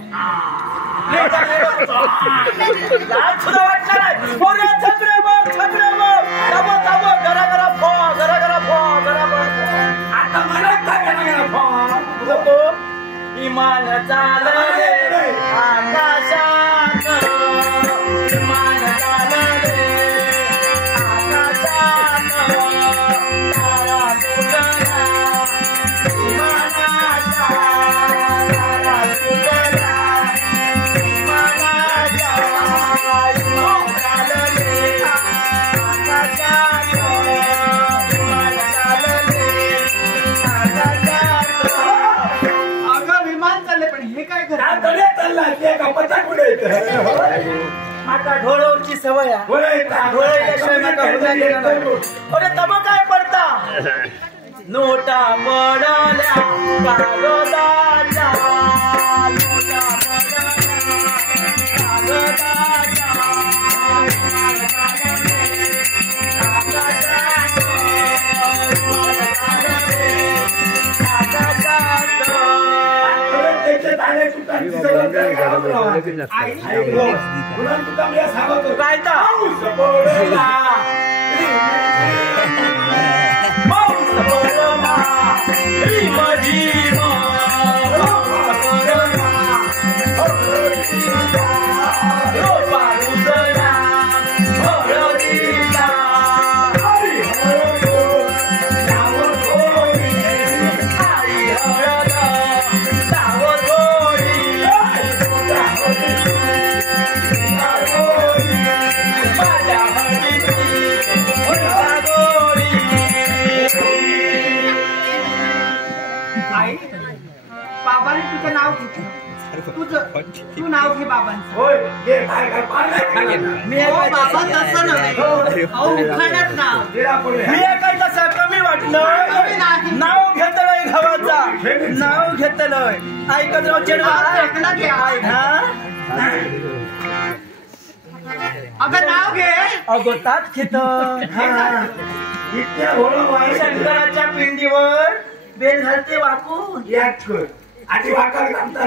लाज सुद्धा वाटणार नाही पोरं छकडे बघ घरा फो आता मला काय करणार नको इमान चालले आकाशात इमान चालले आकाशात तारा तुझला इमानाचा तारा तुझला इमानाचा इमान चालले आकाशात इमान चालले आकाशात अगं विमान चालले पण हे काय काय करत तरी चालला ते का पत्ता कुठे आता ढोळवरची सवय आहे ढोळल्याशिवाय नका हुंडा देणार नाही. अरे तब काय पडता नोटा पडल्या कागदाच्या नोटा पडल्या काय आई बाबाने तुझं नाव घेतलं तू नाव घे बाबांचं मी हो बाबा तसं नव्हे अहो उखाण्यात नाव काय तसं कमी वाटलं नाव घेतलंय घावाचा नाव घेतलंय ऐकत राव चेडवा ऐकलं घे अगं नाव घे अगो तात घेत शंकराच्या पिंडीवर बेल घालते वाकून आधी वाकाल घालता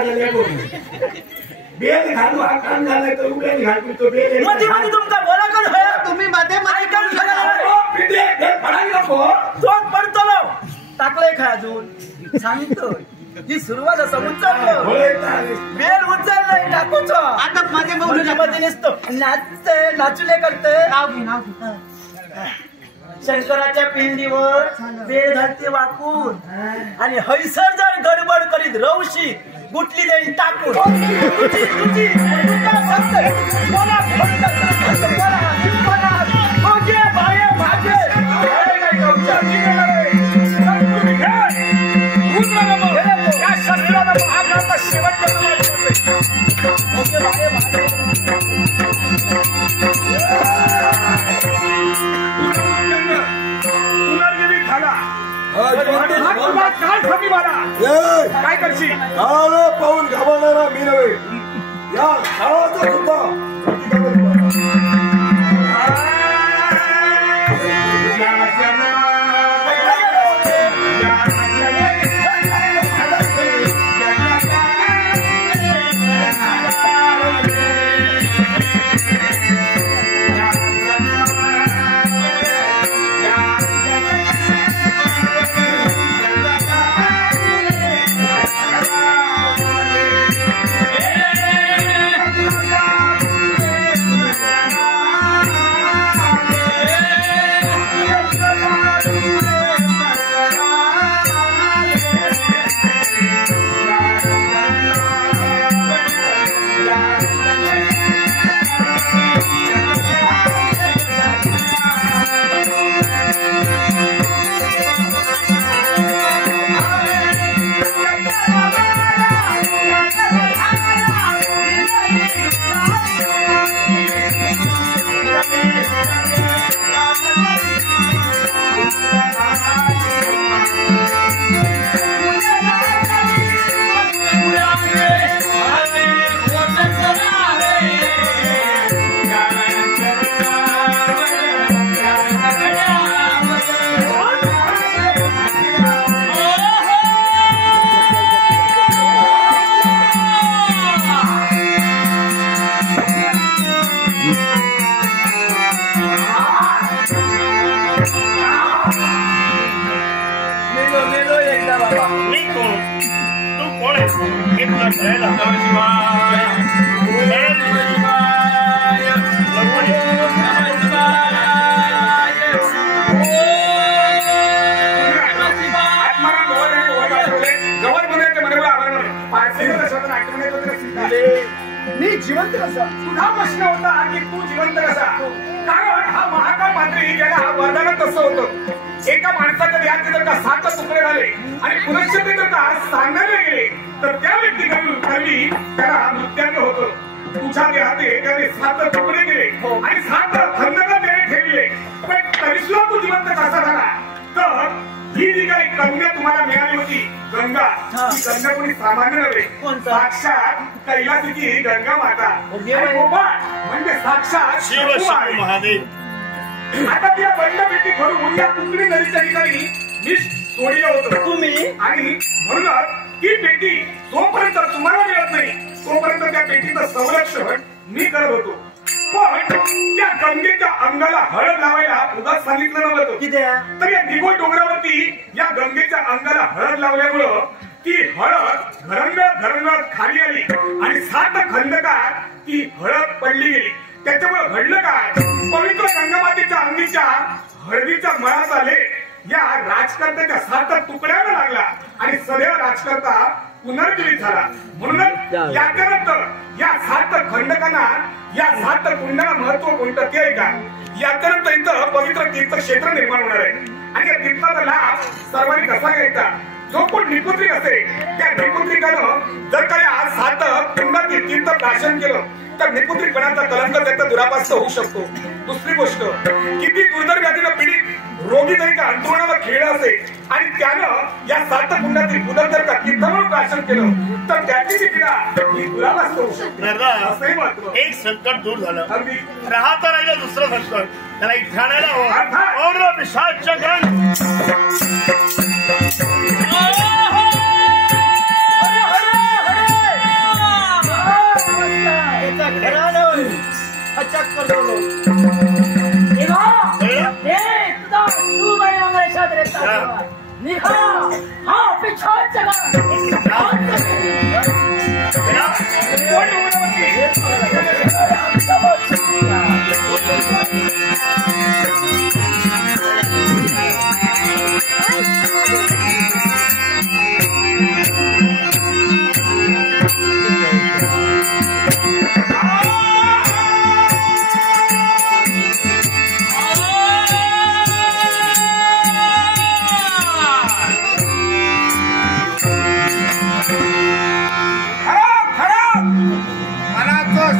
बेल घालू वाकाल झालाय तर उड्याने घालतो तो बेल मध्ये मध्ये तुमचा बोला कर होय. तुम्ही मध्ये ऐकून घ्या. तो पडतो टाकलंय काय अजून सांगतोय ही सुरुवात असं उचललं बेल उचललंय टाकूच आता मध्ये बोलू मध्ये नसतो नाचुले करते नाव घे शंकराच्या पिंडीवर बेल घालते वाकून आणि हैसर जर गडबड करीत रवशी गुटली देईल टाकून काय करशील पाहून घाबरणारा मी नव्हे या शाळाचा सुद्धा मी जिवंत कसा तुझा प्रश्न होता की तू जिवंत कसा कारण हा महाकाळ मंत्री ज्याला हा वरदान तसं होतं एका माणसाच्या देहाचे जर का 7 तुकडे झाले आणि पुनश्च जर का सांगण्याला गेले तर त्या व्यक्तीकडे त्याला मृत्यांग होतं तुझ्या देहाते त्याने 7 तुकडे केले आणि 7 खंडका त्याने ठेवले पण तरी सुद्धा तू जिवंत कसा झाला तर ही जी काही गंगा तुम्हाला मिळाली होती गंगा ही गंगा कोणी सामान्य नव्हे साक्षात कैलासाची गंगा माता म्हणजे साक्षात शिव शिव महादेव. आता त्या बंड पेटी भरून या कुंकडी नदीच्या ठिकाणी मी सोडलं होतं तुम्ही आणि म्हणूनच ही पेटी जोपर्यंत तुम्हाला मिळत नाही तोपर्यंत त्या पेटीचं संरक्षण मी करत होतो पण त्या गंगेच्या अंगाला हळद लावायला उगाच सांगितलं नव्हतं तर या निगोड डोंगरावरती या गंगेच्या अंगाला हळद लावल्यामुळं ती हळद घरंगळत खाली आली आणि 7 खंडकात ती हळद पडली गेली त्याच्यामुळे घडलं काय पवित्र गंगामातेच्या अंगीच्या हळदीच्या मळात आले या राजकर्त्याच्या 7 तुकड्याला लागला आणि सदैव राजकर्ता पुनर्जीवित झाला म्हणूनच याच्यानंतर या 7 खंडकांना या 7 कुंडाला महत्व कोणतं ते आहे का याच्यानंतर इथं पवित्र तीर्थक्षेत्र निर्माण होणार आहे आणि या तीर्थाचा लाभ सर्वांनी कसा घ्यायचा जो कोण निपुत्रिक असेल त्या निपुत्रिकानं जर का या 7 कुंडातील तीर्थ प्राशन केलं तर निपुत्रिकपणाचा कलंक त्याचा दुरापास्त होऊ शकतो. दुसरी गोष्ट किती दुर्धर व्याधीनं पीडित रोगी जरी का अंतरुणावर खेळलं असेल आणि त्यानं या 7 कुंडातील पुनर जर का तीर्थ म्हणून प्राशन केलं तर त्याची जी पीडा ही दुरापास्त होऊ शकते. एक संकट दूर झालं राहता राहिलं दुसरं संकट त्याला इठाण्याला हो पिशाच गण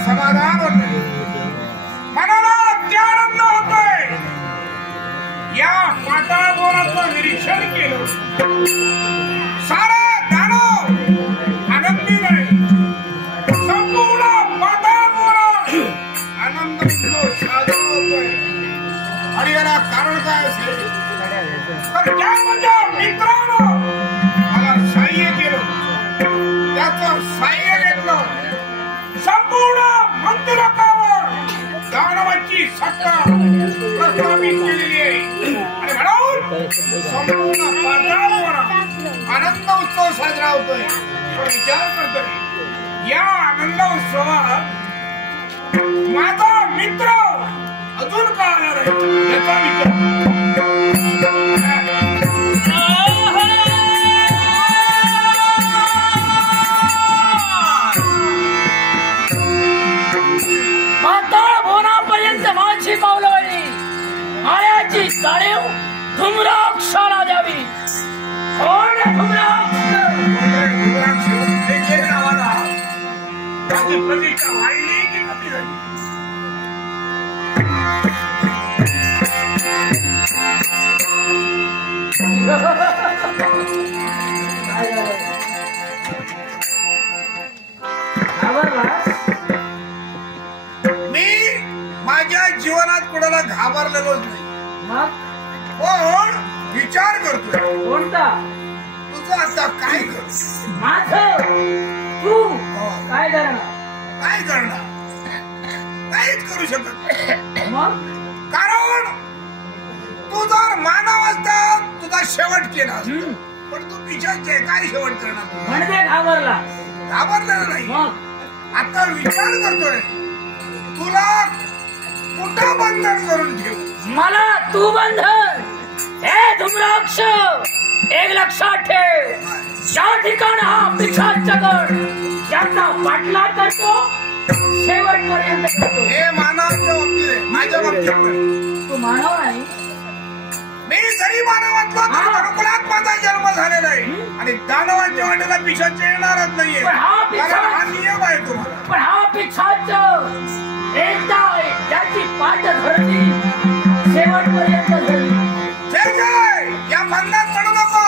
समाधान होते मनाला अत्यानंद होतोय या पाताळगोराचं निरीक्षण केलं सारे दानव आनंदी नाही संपूर्ण पाताळगोरा आनंद साजरा होतोय आणि याला कारण काय असेल तर त्या माझ्या मित्रानं मला सहाय्य केलं त्याचं सहाय्य घेतलं संपूर्ण मंदिरावर दानवाची सत्ता प्रस्थापित केलेली आहे आणि म्हणून संपूर्ण पाताळगोरा आनंद उत्सव साजरा होतोय. पण विचार करतोय या आनंद उत्सवात माझा मित्र अजून का आला नाही याचा विचार प्रतिष्ठा वाढली की कमी झाली? मी माझ्या जीवनात कुणाला घाबरलेलोच नाही. पण विचार करतोय कोणता तुझं आता काय कर माझं तू काय करणार? काय करणार? काहीच करू शकत मग कारण तू जर मानव असता तुझा शेवट केला असता. पण तू पिशाचे काय शेवट करणार? म्हणजे घाबरला घाबरलेला नाही. मग आता विचार करतोय तुला कुठं बंधन करून ठेव. मला तू बंधन हे धुम्राक्ष एक लक्षात ठेव. ज्या ठिकाणी हा पिशाच गड ज्याचा पाठलाग करतो शेवटपर्यंत करतो. हे मानवाच्या बाबतीत आहे. माझ्या बाबतीत पण. तू मानव आहे. मी जरी मानवातला तरी मनुकुलात माझा जन्म झालेला आहे आणि दानवांच्या वाटेला पिशाच येणारच नाहीये. पण हा पिशाच- कारण हा नियम आहे तुम्हाला. पण हा पिशाच एकदा ज्याची पाठ धरली शेवटपर्यंत धरली. जय जय या बंधात पडू नको.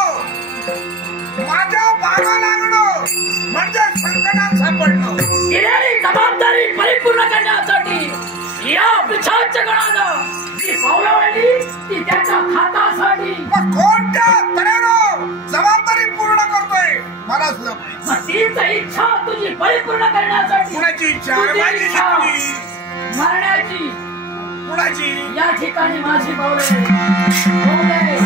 माझ्या बागा लागणं म्हणजे संकटात सापडणं. दिलेली जबाबदारी परिपूर्ण करण्यासाठी या पिशाच गणानं जी पावलं वाढली ती त्याच्या खातासाठी. मग कोणत्या तऱ्हेनं जबाबदारी पूर्ण करतोय मला सुद्धा माहिती. मग तीच इच्छा तुझी परिपूर्ण करण्यासाठी कुणाची इच्छा? तुझी माझी इच्छा कुणी? मरण्याची. कुणाची? या ठिकाणी माझी पावलं होऊ दे.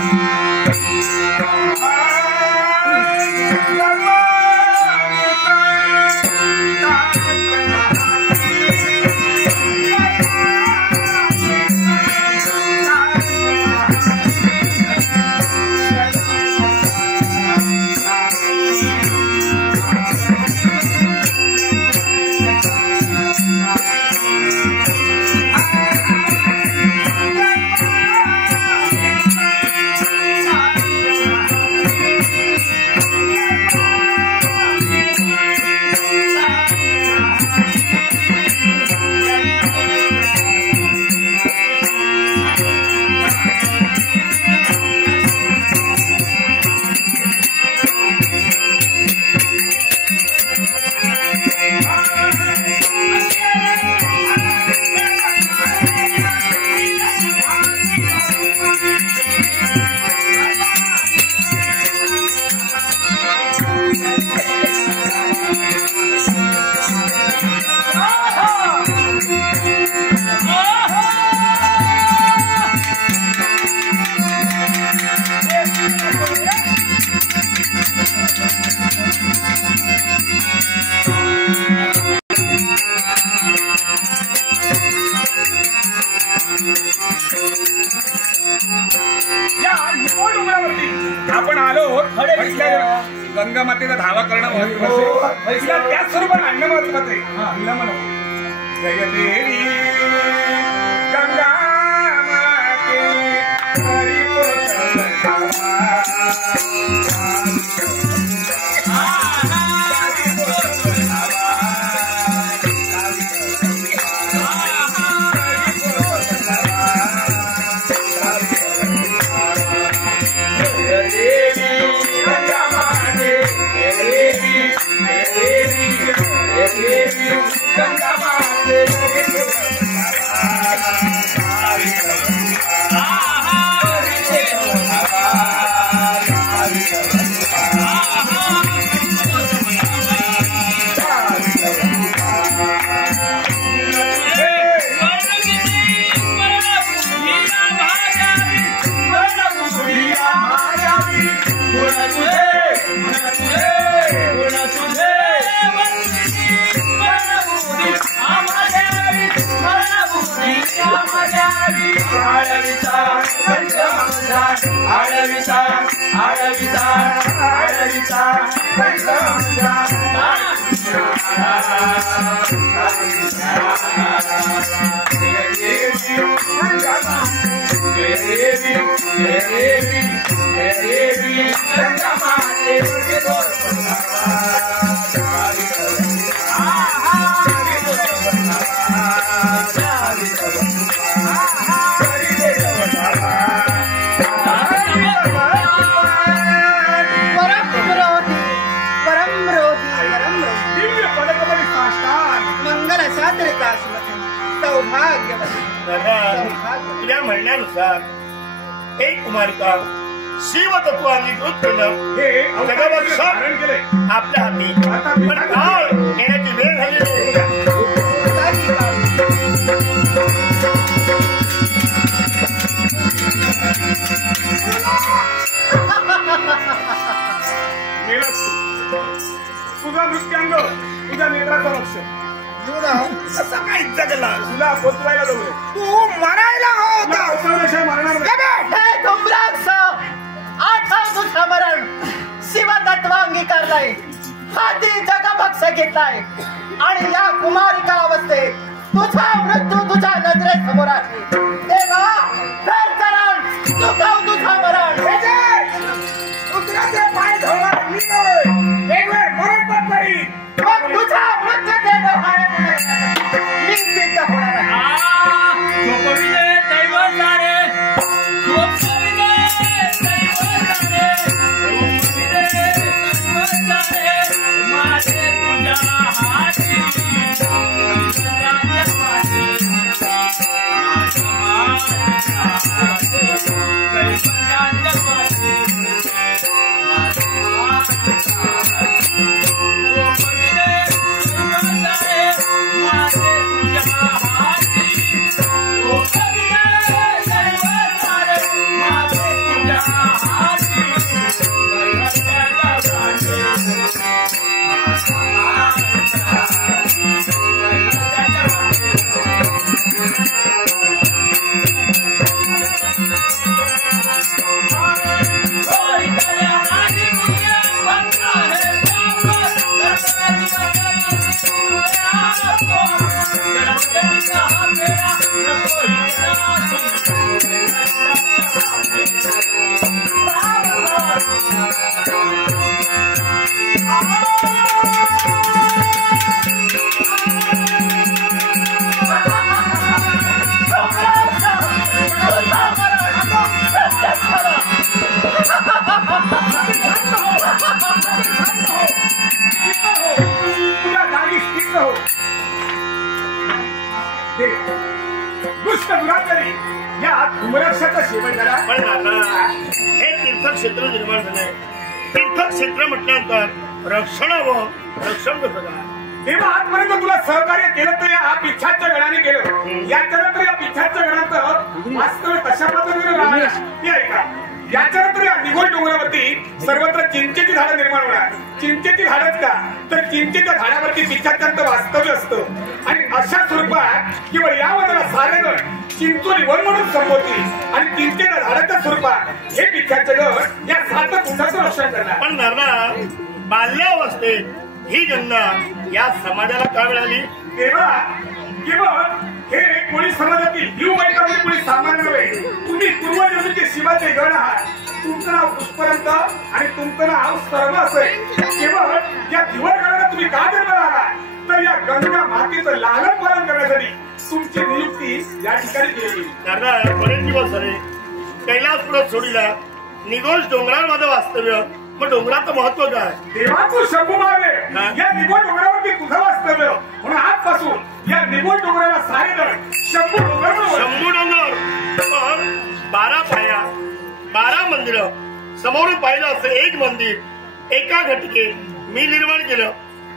आपण आलो गंगा मातेचा धावा करणं महत्वाचं आहे. त्याच स्वरूपात आणणं महत्वाचं आहे. जय देवी गंगा माते हरी सासरेचा आशीर्वाद सौभाग्यवती तुझ्या म्हणण्यानुसार एक कुमारिका शिवतत्वाने दूध केलं हे जगावर धारण केले आपल्या हाती पण काळ येण्याची वेळ झाली तुझा नृत्यांग तुझ्या नेत्राचा लक्ष असा काही जगला तुला पोचवायला जाऊ तू मरायला होता मारणार नाही. हे धुम्राक्ष आठव तुझा मरण शिवतत्व अंगीकारलाय हाती जगभक्ष घेतलाय आणि या कुमारिका अवस्थेत तुझा मृत्यू तुझ्या नजरेसमोर आहे देवा तर चरण चुकव तुझा मरण दुसऱ्याचे पाय धोणार मी नव्हे एक वेळ मरण पण करी मग तुझा मृत्यूचे डोहाळे मी सिद्ध होणार आहे तुझ्या जागी स्थिर हो दुष्ट दुराचारी या धुम्रक्षाचा सेवन करा. पण दादा हे तीर्थक्षेत्र निर्माण झालंय. तीर्थक्षेत्र म्हटल्यानंतर रक्षण हवं. रक्षण कसं का तेव्हा आजपर्यंत तुला सहकार्य केलं तर या पिछाच्या गणाने केलं. याच्यानंतर या पिछाच्या गणाचं वास्तव कशा पद्धतीने राहणार ते ऐका. याच्यानंतर या निगोल डोंगरावरती सर्वत्र चिंचेची झाडं निर्माण होणार. चिंचेची झाडच का तर चिंचेच्या झाडावरती पिछाच्यांचं वास्तव्य असतं आणि अशा स्वरूपात किंवा या मनाला सारेगण चिंचोली वन म्हणून संबोधतील आणि चिंचेच्या झाडाच्या स्वरूपात हे पिछाचे गण या 7 कुंडाचं रक्षण करणार. पण दादा बाल्यावस्थेत ही गंगा या समाजाला का मिळाली तेव्हा केवळ हे कोणी समाजातील जीव वाईटामध्ये कोणी सामान्य नव्हे. तुम्ही पूर्वजन्मीचे शिवाचे गण आहात. तुमचं नाव पुष्परंत आणि तुमचं नाव सर्व असेल. केवळ या दिवळगणाला तुम्ही का जन्माला आलात तर या गंगा मातेचं लालन पालन करण्यासाठी तुमची नियुक्ती या ठिकाणी केली. दादा बरेच दिवस झाले कैलासपुरात सोडीला निगोज डोंगरावर माझं वास्तव्य. मग डोंगराचं महत्व काय तेव्हा तू शंभू मारले या निगोल डोंगरावरती तुझं वास्तव्य म्हणून आजपासून या निगोल डोंगराला सारे जण शंभू डोंगर शंभू डोंगर. पण 12 पाया 12 मंदिरं समोरून पाहिलं असं एक मंदिर एका घटिकेत मी निर्माण केलं.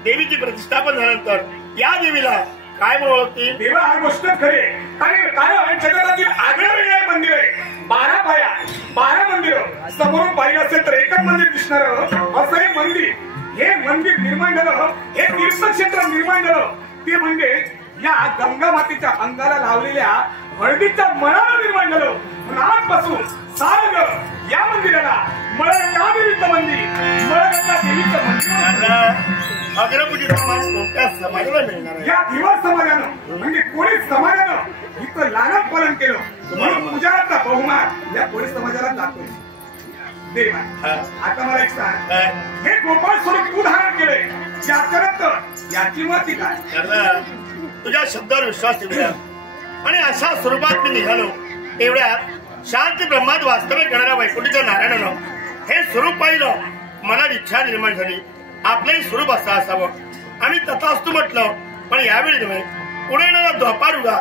देवीची प्रतिष्ठापन झाल्यानंतर या देवीला काय म्हणून ओळखते देवा हा गोष्ट खरे कारण जगतातील आगळं वेगळं मंदिर आहे. 12 पाया 12 मंदिर समोरून पाहिलं असेल तर एकच मंदिर दिसणार असं हे मंदिर. हे मंदिर निर्माण झालं हे तीर्थक्षेत्र निर्माण झालं ते म्हणजे या गंगा मातेच्या अंगाला लावलेल्या हळदीच्या मळाला निर्माण झालं. म्हणून आजपासून सारं या मंदिराला मळगंगा देवीचं मंदिर मळगंगा देवीचं मंदिर. अग्रपूजी समाज कोणत्या समाजाला मिळणार आहे या दिवस समाजानं म्हणजे कोळी समाजानं इथं लालन पालन केलं म्हणून पूजाचा बहुमान या कोळी समाजाला जातोय. देवा आता मला एक सांग हे गोपाळ स्वरूप तू धारण केले याच्यानंतर याची मती काय. तुझ्या शब्दावर विश्वास ठेवला आणि अशा स्वरूपात मी निघालो. एवढ्यात शांत ब्रह्मात वास्तव्य करणाऱ्या वैकुंठीच्या नारायणानं हे स्वरूप पाहिलं. मनात इच्छा निर्माण झाली आपलंही स्वरूप असं असावं. आम्ही तथास्तु म्हटलं पण यावेळी नव्हे पुढे येणारा द्वापारुगा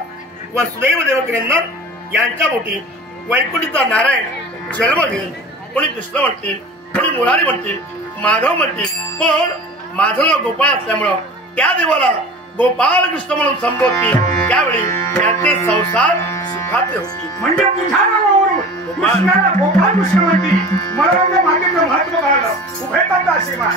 वसुदेव देवकीनंदन यांच्या पोटी वैकुंठीचा नारायण जन्म घेईल. कोणी कृष्ण म्हणतील, कोणी मुरारी म्हणतील, माधव म्हणतील, पण माझं नाव गोपाळ असल्यामुळं त्या देवाला गोपाल कृष्ण म्हणून संबोधतील. त्यावेळी त्यांचे संसार सुखाचे होतील. म्हणजे तुझ्या नावावरून कृष्णाला गोपाल कृष्ण म्हणतील. मला मागेचं महत्व कळलं. उभे आशीर्वाद